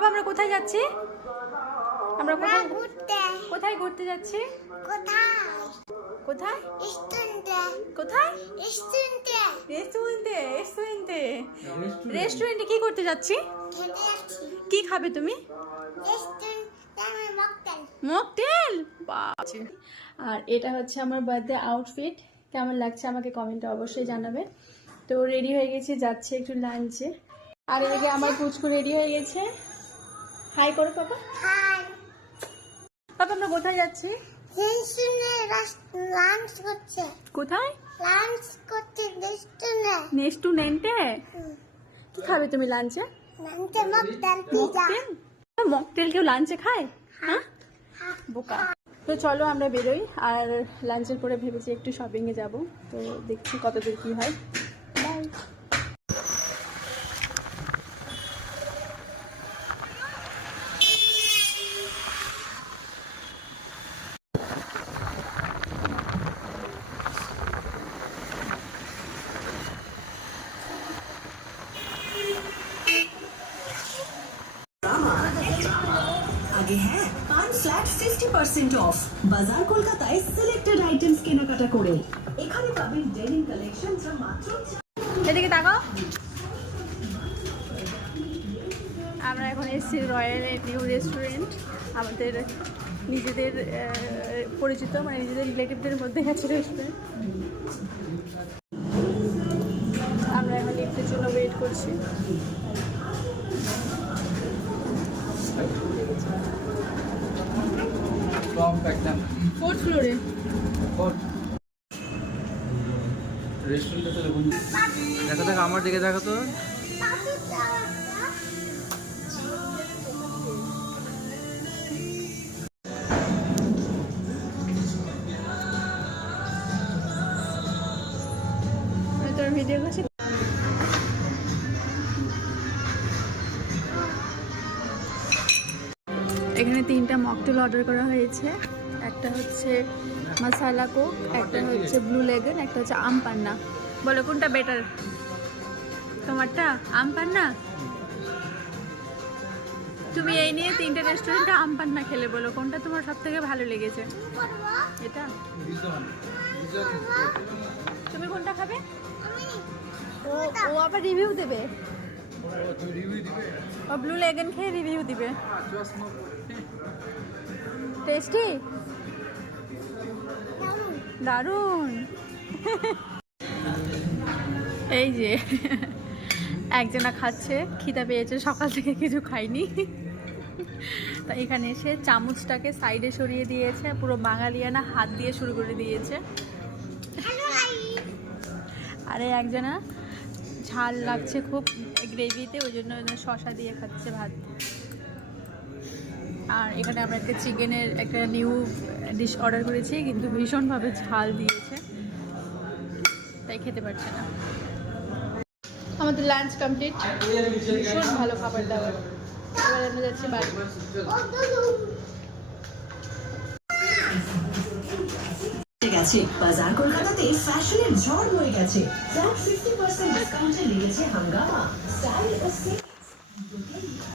বাবা আমরা কোথায় যাচ্ছি? আমরা কোথায় কোথায় ঘুরতে যাচ্ছি? কোথায় কোথায়? রেস্টুরেন্টে। রেস্টুরেন্টে কি করতে যাচ্ছি? কি খাবে তুমি? মকটেল। আর এটা হচ্ছে আমার বার্থডে আউটফিট। কেমন লাগছে আমাকে কমেন্টে অবশ্যই জানাবে। তো রেডি হয়ে গেছি, যাচ্ছে একটু লাঞ্চে। আর এদিকে আমার পুচকু রেডি হয়ে গেছে। হাই করো পাপা। পাপা আমরা কোথায় যাচ্ছি? কোথায়? রেস্টুরেন্টে। কি খাবে তুমি লাঞ্চে? মকটেল কেউ লাঞ্চে খায়? হ্যাঁ বোকা। তো চলো আমরা বেরোই। আর লাঞ্চের পরে ভেবেছি একটু শপিংয়ে যাব। তো দেখছি কতদূর কি হয়। বাই। আগে হ্যাঁ, পান ফ্ল্যাট 50% অফ বাজার কলকাতায় সিলেক্টেড আইটেমস কেনাকাটা করে। এখানে পাবেন ডেনিম কালেকশন যা মাত্র। এদিকে তাকাও। আমরা এখন এসেছি রয়্যাল নিউ রেস্টুরেন্ট। আমাদের নিজেদের পরিচিত, মানে নিজেদের রিলেটিভদের মধ্যে গেছে রেস্টুরেন্ট। আমরা এখন লিফটের জন্য ওয়েট করছি। ফোর্থ ফ্লোরে। দেখো দেখো আমার দিকে দেখো তো। তোর ভিডিও করছি। এখানে 3টা মকটেল অর্ডার করা হয়েছে। একটা হচ্ছে মশালা কোক, একটা হচ্ছে ব্লু লেগন, একটা হচ্ছে আম পান্না। বলো কোনটা বেটার? তোমারটা আম পান্না? তুমি এই নিয়ে 3টে রেস্টুরেন্টে আম পান্না খেলে, বলো কোনটা তোমার সব থেকে ভালো লেগেছে? এটা। তুমি কোনটা খাবে? ও আবার রিভিউ দেবে। ও ব্লু লেগন খেয়ে রিভিউ দিবে। টেস্টি, দারুণ। এই যে একজনা খাচ্ছে, খিদা পেয়েছে, সকাল থেকে কিছু খাইনি। তা এখানে এসে চামচটাকে সাইডে সরিয়ে দিয়েছে, পুরো বাঙালিয়ানা হাত দিয়ে শুরু করে দিয়েছে। আরে একজনা ঝাল লাগছে খুব গ্রেভিতে, ওই জন্য শসা দিয়ে খাচ্ছে ভাত। আর এখানে আমরা একটা চিকেনের একটা নিউ ডিশ অর্ডার করেছি, কিন্তু ভীষণভাবে ঝাল দিয়েছে, তাই খেতে পারছে না। আমাদের লাঞ্চ কমপ্লিট, ভীষণ ভালো খাবার দাবার। এবার আমরা যাচ্ছি বাড়ি। গেছে বাজার কলকাতাতে ফ্যাশনের ঝড় হয়ে গেছে। ফ্ল্যাট 50% ডিসকাউন্টে লেগেছে হাঙ্গামা। স্টাইল ও